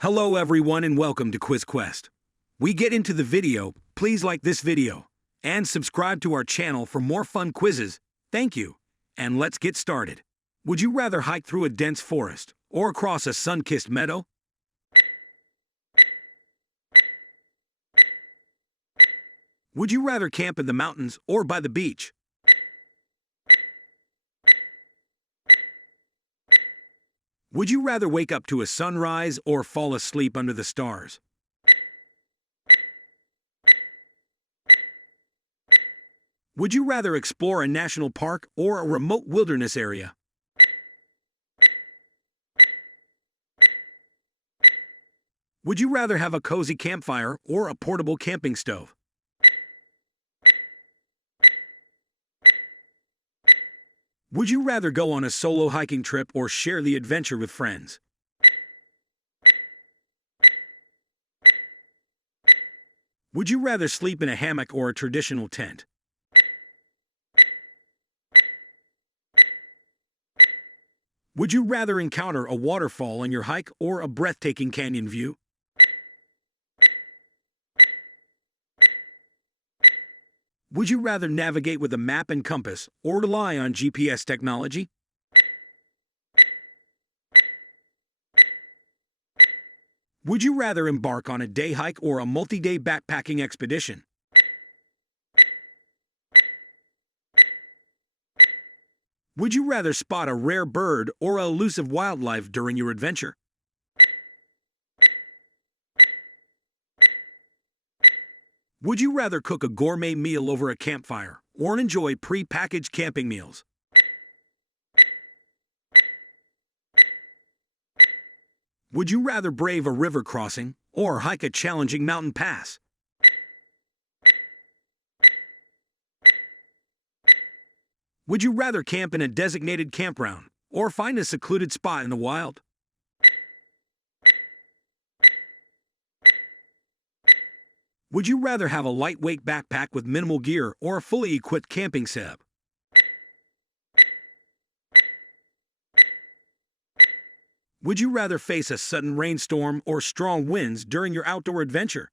Hello everyone and welcome to Quiz Quest. We get into the video, please like this video and subscribe to our channel for more fun quizzes. Thank you. And let's get started. Would you rather hike through a dense forest or across a sun-kissed meadow? Would you rather camp in the mountains or by the beach? Would you rather wake up to a sunrise or fall asleep under the stars? Would you rather explore a national park or a remote wilderness area? Would you rather have a cozy campfire or a portable camping stove? Would you rather go on a solo hiking trip or share the adventure with friends? Would you rather sleep in a hammock or a traditional tent? Would you rather encounter a waterfall on your hike or a breathtaking canyon view? Would you rather navigate with a map and compass or rely on GPS technology? Would you rather embark on a day hike or a multi-day backpacking expedition? Would you rather spot a rare bird or elusive wildlife during your adventure? Would you rather cook a gourmet meal over a campfire or enjoy pre-packaged camping meals? Would you rather brave a river crossing or hike a challenging mountain pass? Would you rather camp in a designated campground or find a secluded spot in the wild? Would you rather have a lightweight backpack with minimal gear or a fully equipped camping setup? Would you rather face a sudden rainstorm or strong winds during your outdoor adventure?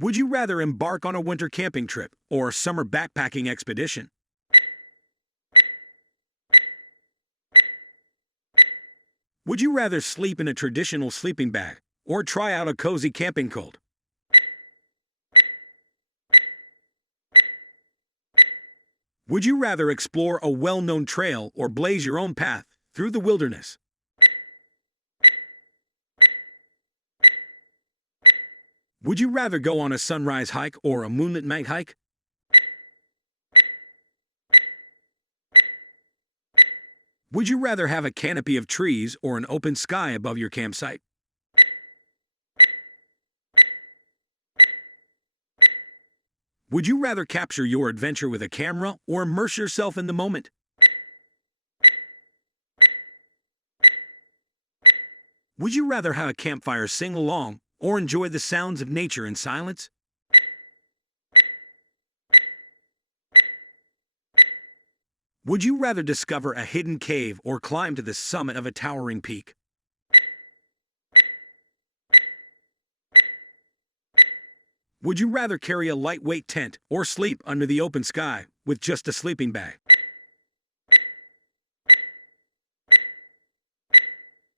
Would you rather embark on a winter camping trip or a summer backpacking expedition? Would you rather sleep in a traditional sleeping bag or try out a cozy camping quilt? Would you rather explore a well-known trail or blaze your own path through the wilderness? Would you rather go on a sunrise hike or a moonlit night hike? Would you rather have a canopy of trees or an open sky above your campsite? Would you rather capture your adventure with a camera or immerse yourself in the moment? Would you rather have a campfire sing along or enjoy the sounds of nature in silence? Would you rather discover a hidden cave or climb to the summit of a towering peak? Would you rather carry a lightweight tent or sleep under the open sky with just a sleeping bag?